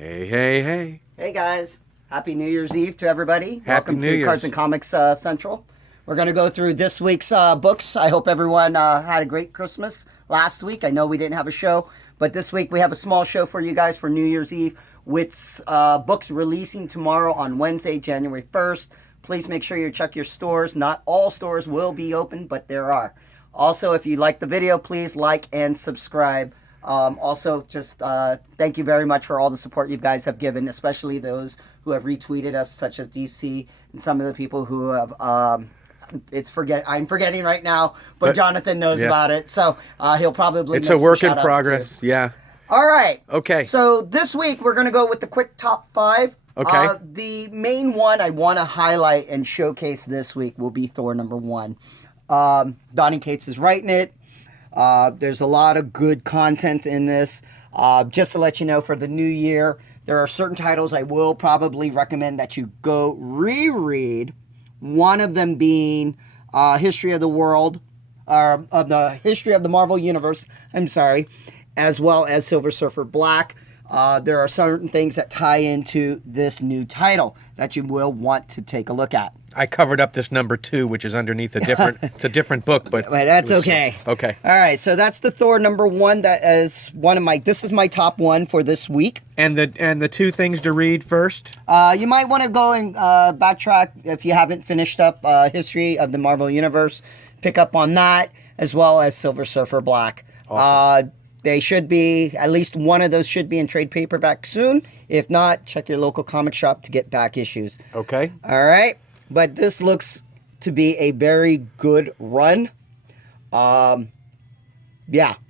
Hey, hey, hey. Hey guys, happy New Year's Eve to everybody. Happy Welcome New to Year's. Cards and Comics Central. We're going to go through this week's books. I hope everyone had a great Christmas last week. I know we didn't have a show, but this week we have a small show for you guys for New Year's Eve with books releasing tomorrow on Wednesday, January 1st. Please make sure you check your stores. Not all stores will be open, but there are. Also, if you like the video, please like and subscribe. Also, just thank you very much for all the support you guys have given, especially those who have retweeted us, such as DC and some of the people who have. I'm forgetting right now, but Jonathan knows about it, so he'll probably. It's a work in progress. Too. Yeah. All right. Okay. So this week we're going to go with the quick top 5. Okay. The main one I want to highlight and showcase this week will be Thor #1. Donny Cates is writing it. There's a lot of good content in this. Just to let you know, for the new year, there are certain titles I will probably recommend that you go reread. One of them being History of the World, of the History of the Marvel Universe, as well as Silver Surfer Black. There are certain things that tie into this new title that you will want to take a look at. I covered up this #2, which is underneath a different. It's a different book, but that's okay. Okay. All right, so that's the Thor #1. That is one of my. This is my top one for this week. And the two things to read first. You might want to go and backtrack if you haven't finished up History of the Marvel Universe. Pick up on that as well as Silver Surfer Black. Awesome. They should be, at least one of those should be in trade paperback soon. If not, check your local comic shop to get back issues. Okay. All right. But this looks to be a very good run. Yeah.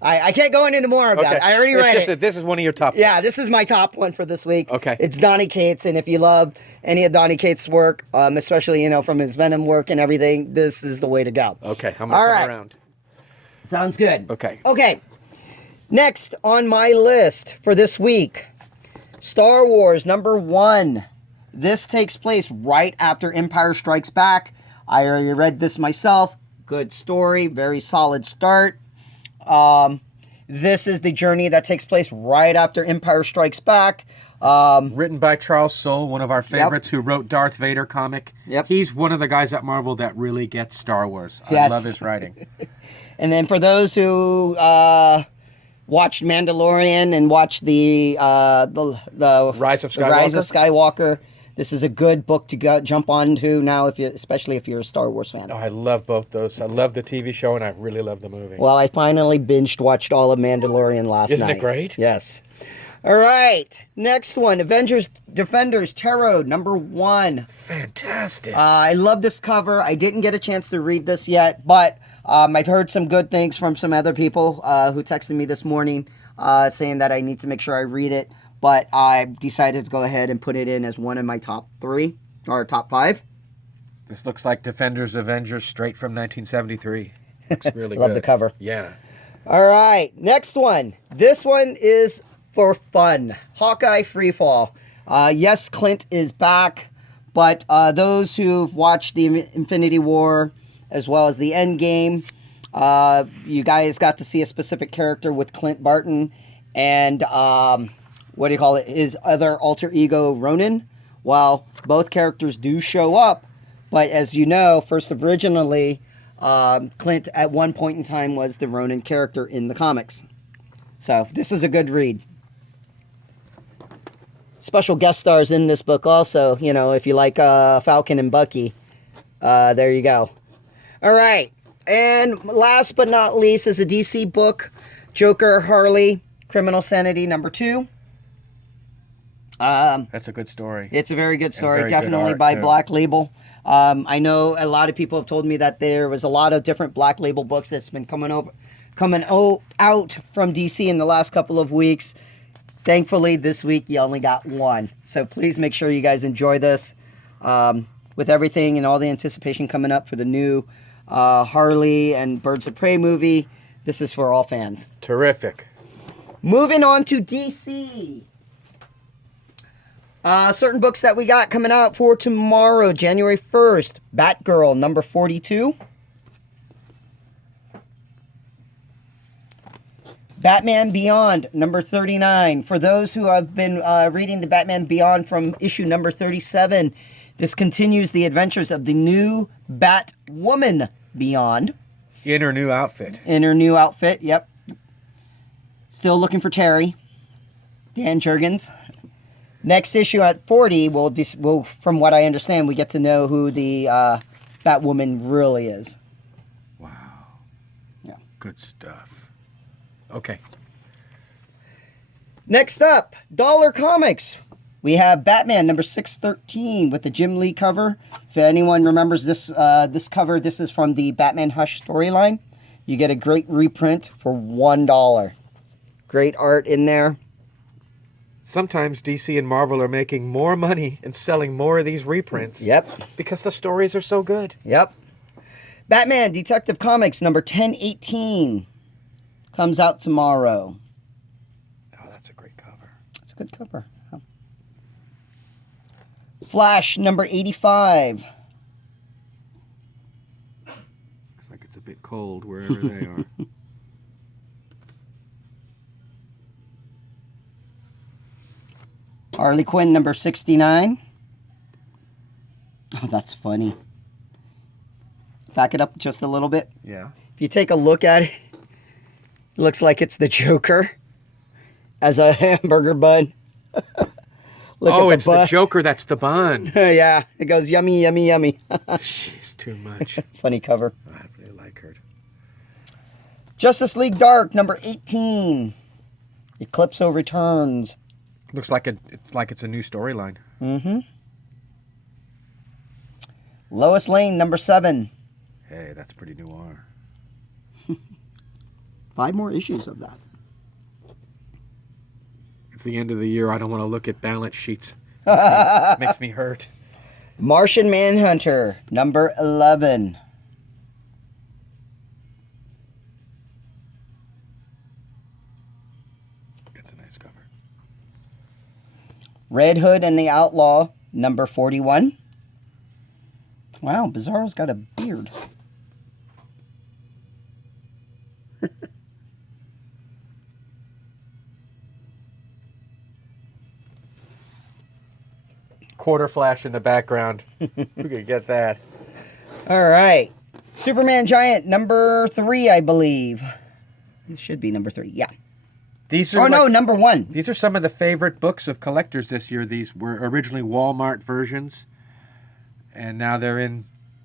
I can't go into more about it. I already read it. This is one of your top. Yeah, this is my top one for this week. Okay. It's Donny Cates, and if you love any of Donny Cates' work, especially, from his Venom work and everything, this is the way to go. Okay. I'm going to come around. Sounds good. Okay. Okay. Next on my list for this week, Star Wars #1. This takes place right after Empire Strikes Back. I already read this myself. Good story, very solid start. This is the journey that takes place right after Empire Strikes Back. Written by Charles Soule, one of our favorites, who wrote Darth Vader comic. Yep. He's one of the guys at Marvel that really gets Star Wars. I Yes. love his writing. And then for those who watched Mandalorian and watched the Rise of Skywalker. Rise of Skywalker, this is a good book to jump onto now, especially if you're a Star Wars fan. Oh, I love both those. I love the TV show, and I really love the movie. Well, I finally watched all of Mandalorian last night. Isn't it great? Yes. All right. Next one, Avengers Defenders Tarot #1. Fantastic. I love this cover. I didn't get a chance to read this yet, but I've heard some good things from some other people who texted me this morning saying that I need to make sure I read it. But I decided to go ahead and put it in as one of my top 3 or top 5. This looks like Defenders Avengers straight from 1973. Looks really good. Love the cover. Yeah. All right, next one. This one is for fun. Hawkeye Freefall. Yes, Clint is back, but those who've watched the Infinity War as well as the Endgame, you guys got to see a specific character with Clint Barton and his other alter ego, Ronin. Well, both characters do show up, but as you know, first originally, Clint at one point in time was the Ronin character in the comics. So this is a good read. Special guest stars in this book also, if you like Falcon and Bucky, there you go. All right, and last but not least is a DC book, Joker Harley, Criminal Sanity #2. That's a good story. It's a very good story, very definitely good art, by too. Black Label. I know a lot of people have told me that there was a lot of different Black Label books that's been coming out from DC in the last couple of weeks. Thankfully, this week you only got one. So please make sure you guys enjoy this. With everything and all the anticipation coming up for the new Harley and Birds of Prey movie, this is for all fans. Terrific. Moving on to DC. Certain books that we got coming out for tomorrow, January 1st. Batgirl, #42. Batman Beyond, number 39. For those who have been reading the Batman Beyond from issue number 37, this continues the adventures of the new Batwoman Beyond. In her new outfit. In her new outfit, yep. Still looking for Terry. Dan Jurgens. Next issue at 40, we'll, from what I understand, we get to know who the Batwoman really is. Wow. Yeah. Good stuff. Okay. Next up, Dollar Comics. We have Batman number 613 with the Jim Lee cover. If anyone remembers this this cover, this is from the Batman Hush storyline. You get a great reprint for $1. Great art in there. Sometimes DC and Marvel are making more money and selling more of these reprints. Yep. Because the stories are so good. Yep. Batman Detective Comics number 1018 comes out tomorrow. Oh, that's a great cover. It's a good cover. Huh. Flash number 85. Looks like it's a bit cold wherever they are. Harley Quinn number 69. Oh, that's funny. Back it up just a little bit. Yeah. If you take a look at it, it looks like it's the Joker as a hamburger bun. Oh, it's the Joker that's the bun. Yeah, it goes yummy, yummy, yummy. She's too much. Funny cover. I really like her. Justice League Dark number 18. Eclipso returns. Looks like it's a new storyline. Mm-hmm. Lois Lane number 7. Hey, that's pretty noir. 5 more issues of that. It's the end of the year. I don't want to look at balance sheets. Makes me hurt. Martian Manhunter number 11. That's a nice cover. Red Hood and the Outlaw number 41. Wow, Bizarro's got a beard. Quarter flash in the background. Who could get that? All right. Superman Giant number 3, I believe. It should be number 3. Yeah. These are no, number 1. These are some of the favorite books of collectors this year. These were originally Walmart versions, and now they're in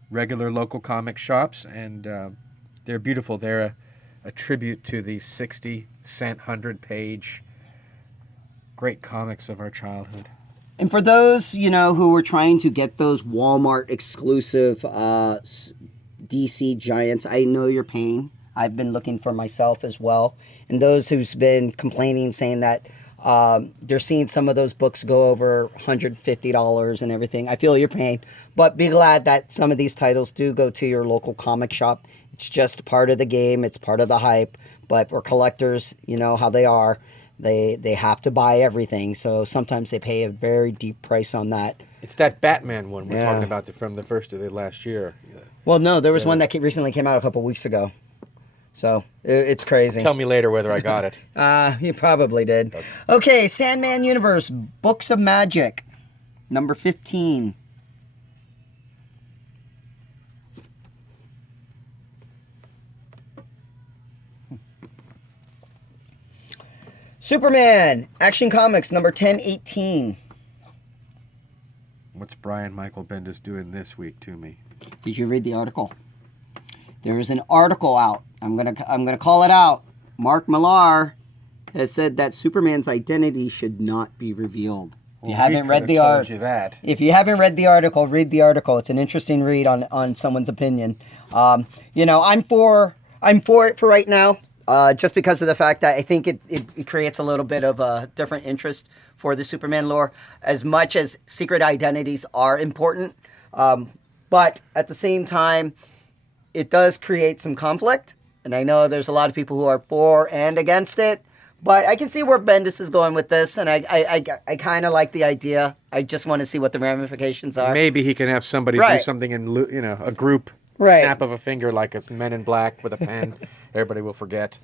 regular local comic shops, and they're beautiful. They're a tribute to the 60-cent, 100-page great comics of our childhood. And for those, who were trying to get those Walmart exclusive DC Giants, I know your pain. I've been looking for myself as well. And those who's been complaining, saying that they're seeing some of those books go over $150 and everything. I feel your pain. But be glad that some of these titles do go to your local comic shop. It's just part of the game. It's part of the hype. But for collectors, you know how they are. They have to buy everything, so sometimes they pay a very deep price on that. It's that Batman one we're talking about from the first of the last year. Well, no, there was one that recently came out a couple weeks ago. So, it's crazy. Tell me later whether I got it. You probably did. Okay, Sandman Universe, Books of Magic, number 15. Superman, Action Comics, number 1018. What's Brian Michael Bendis doing this week to me? Did you read the article? There is an article out. I'm gonna call it out. Mark Millar has said that Superman's identity should not be revealed. If you haven't read the article, if you haven't read the article, read the article. It's an interesting read on someone's opinion. I'm for it for right now. Just because of the fact that I think it creates a little bit of a different interest for the Superman lore, as much as secret identities are important. But at the same time, it does create some conflict. And I know there's a lot of people who are for and against it. But I can see where Bendis is going with this, and I kind of like the idea. I just want to see what the ramifications are. Maybe he can have somebody do something in a group. Snap of a finger like a Men in Black with a pen. Everybody will forget.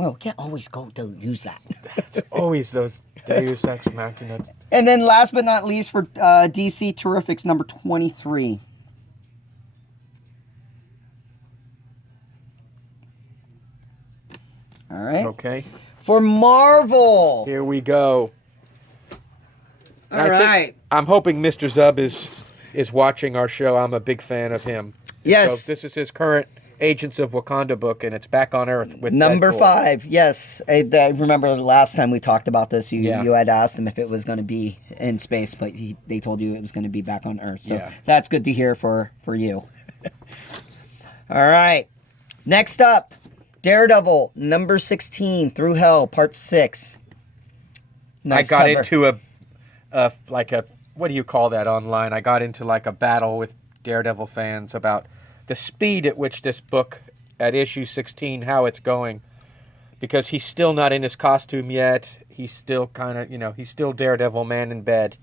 Well, we can't always go to use that. It's always those Deus Ex Machina. And then last but not least for DC Terrifics number 23. All right. Okay. For Marvel. Here we go. All right. I'm hoping Mr. Zub is watching our show. I'm a big fan of him. Yes. So this is his current Agents of Wakanda book, and it's back on Earth with number Deadpool. 5. Yes, I remember the last time we talked about this. You had asked him if it was going to be in space, but they told you it was going to be back on Earth. So that's good to hear for you. All right. Next up, Daredevil number 16, Through Hell, Part 6. Nice I got cover. into a what do you call that online? I got into like a battle with Daredevil fans about the speed at which this book at issue 16, how it's going, because he's still not in his costume yet. He's still kind of, he's still Daredevil man in bed.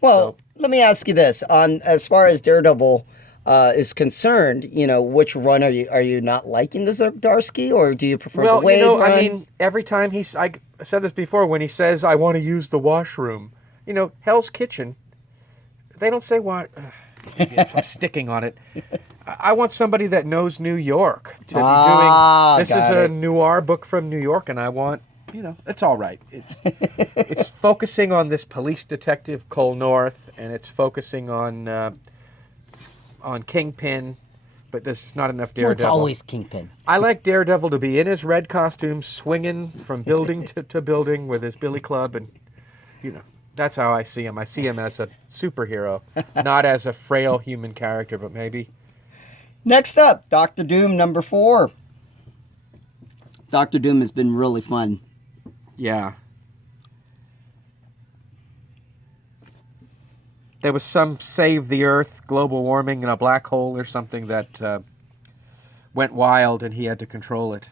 Well, let me ask you this: as far as Daredevil is concerned, which run are you not liking the Zdarsky, or do you prefer the Wade run? I mean, every time I said this before, when he says, I want to use the washroom, Hell's Kitchen, they don't say what. I'm sticking on it. I want somebody that knows New York to be doing. This is a noir book from New York, and I want, it's all right. It's focusing on this police detective Cole North, and it's focusing on Kingpin, but there's not enough Daredevil. Well, it's always Kingpin. I like Daredevil to be in his red costume, swinging from building to building with his billy club, and that's how I see him. I see him as a superhero, not as a frail human character, but maybe. Next up, Doctor Doom number 4. Doctor Doom has been really fun. Yeah. There was some Save the Earth, global warming, and a black hole or something that went wild, and he had to control it.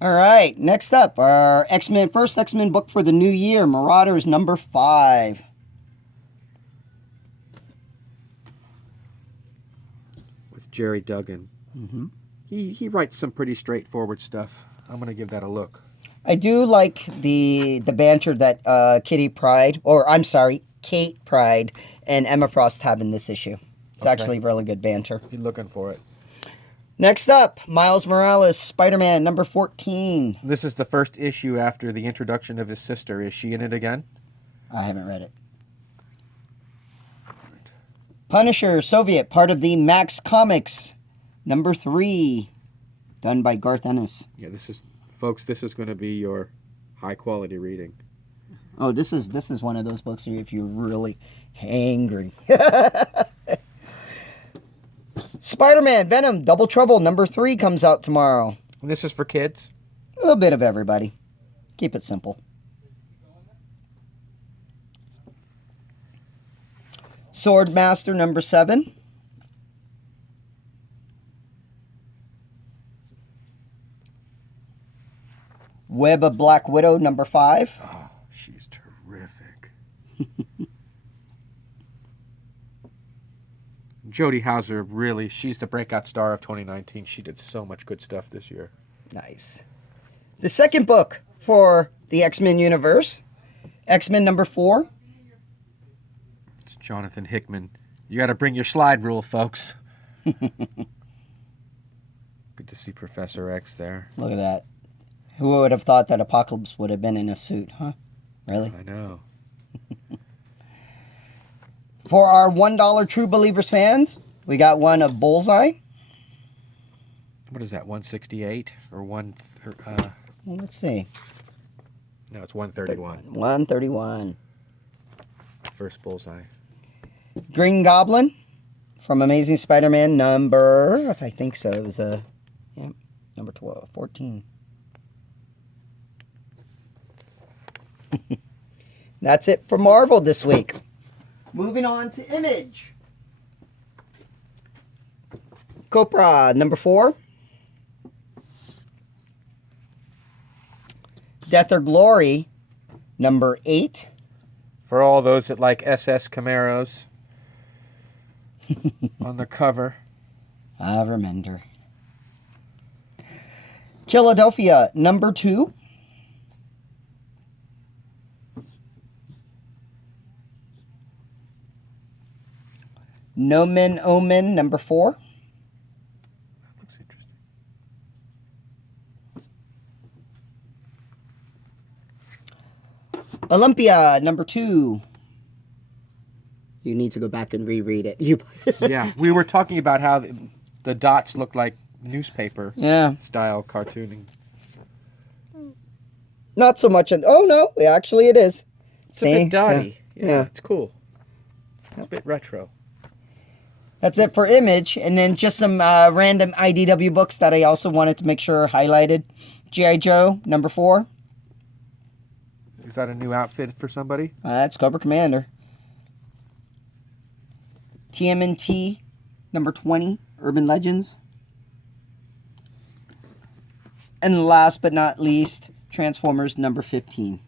All right, next up, our first X-Men book for the new year, Marauders number 5. With Jerry Duggan. Mm-hmm. He writes some pretty straightforward stuff. I'm going to give that a look. I do like the banter that Kate Pryde and Emma Frost have in this issue. It's actually really good banter. Be looking for it. Next up, Miles Morales, Spider-Man number 14. This is the first issue after the introduction of his sister. Is she in it again? I haven't read it. Punisher, Soviet, part of the Max Comics, number 3, done by Garth Ennis. Yeah, this is going to be your high-quality reading. Oh, this is one of those books if you're really hangry. Spider-Man, Venom, Double Trouble, number 3 comes out tomorrow. And this is for kids? A little bit of everybody. Keep it simple. Swordmaster, number 7. Web of Black Widow, number 5. Oh, she's terrific. Jodie Hauser, really, she's the breakout star of 2019. She did so much good stuff this year. Nice. The second book for the X-Men universe, X-Men number 4. It's Jonathan Hickman. You got to bring your slide rule, folks. Good to see Professor X there. Look at that. Who would have thought that Apocalypse would have been in a suit, huh? Really? I know. For our $1 True Believers fans, we got one of Bullseye. What is that, 168 or one? Well, let's see. No, it's 131. 131. First Bullseye. Green Goblin from Amazing Spider-Man number, if I think so, it was number 14. That's it for Marvel this week. Moving on to Image. Copra, number 4. Death or Glory, number 8. For all those that like SS Camaros on the cover. Remender. Philadelphia, number 2. Nomen Omen, number 4. That looks interesting. Olympia, number 2. You need to go back and reread it. Yeah, we were talking about how the dots look like newspaper style cartooning. Not so much. Oh, no. Actually, it is. It's a bit dotty. Yeah. It's cool. It's a bit retro. That's it for Image. And then just some random IDW books that I also wanted to make sure are highlighted. G.I. Joe, number 4. Is that a new outfit for somebody? That's Cobra Commander. TMNT, number 20, Urban Legends. And last but not least, Transformers, number 15.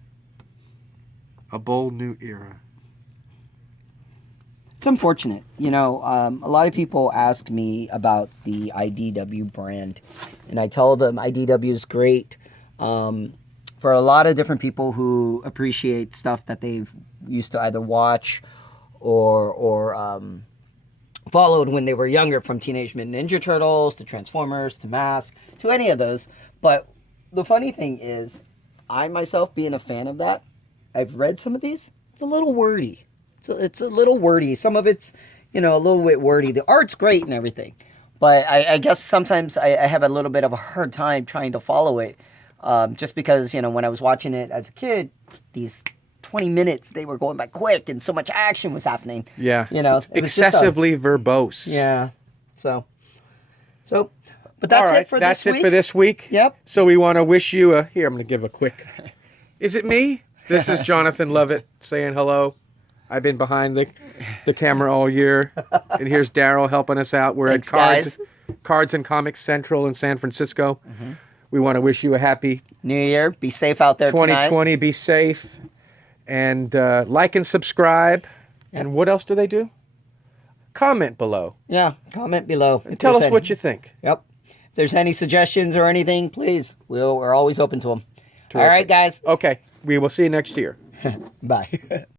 A bold new era. It's unfortunate. You know, a lot of people ask me about the IDW brand. And I tell them IDW is great for a lot of different people who appreciate stuff that they've used to either watch or followed when they were younger, from Teenage Mutant Ninja Turtles to Transformers to Mask to any of those. But the funny thing is, I myself, being a fan of that, I've read some of these. It's a little wordy. It's a little wordy. Some of it's, a little bit wordy. The art's great and everything. But I guess sometimes I have a little bit of a hard time trying to follow it. Just because, when I was watching it as a kid, these 20 minutes, they were going by quick and so much action was happening. Yeah. It was excessively verbose. Yeah. So, but that's it for this week. That's it for this week. Yep. So we want to wish you here, I'm going to give a quick. Is it me? This is Jonathan Lovitt saying hello. I've been behind the camera all year. And here's Daryl helping us out. We're Thanks, at Cards and Comics Central in San Francisco. Mm-hmm. We want to wish you a happy New Year. Be safe out there 2020. tonight. Be safe. And like and subscribe. Yep. And what else do they do? Comment below. Yeah, comment below. And tell us what you think. Yep. If there's any suggestions or anything, please. We're always open to them. Terrific. All right, guys. Okay. We will see you next year. Bye.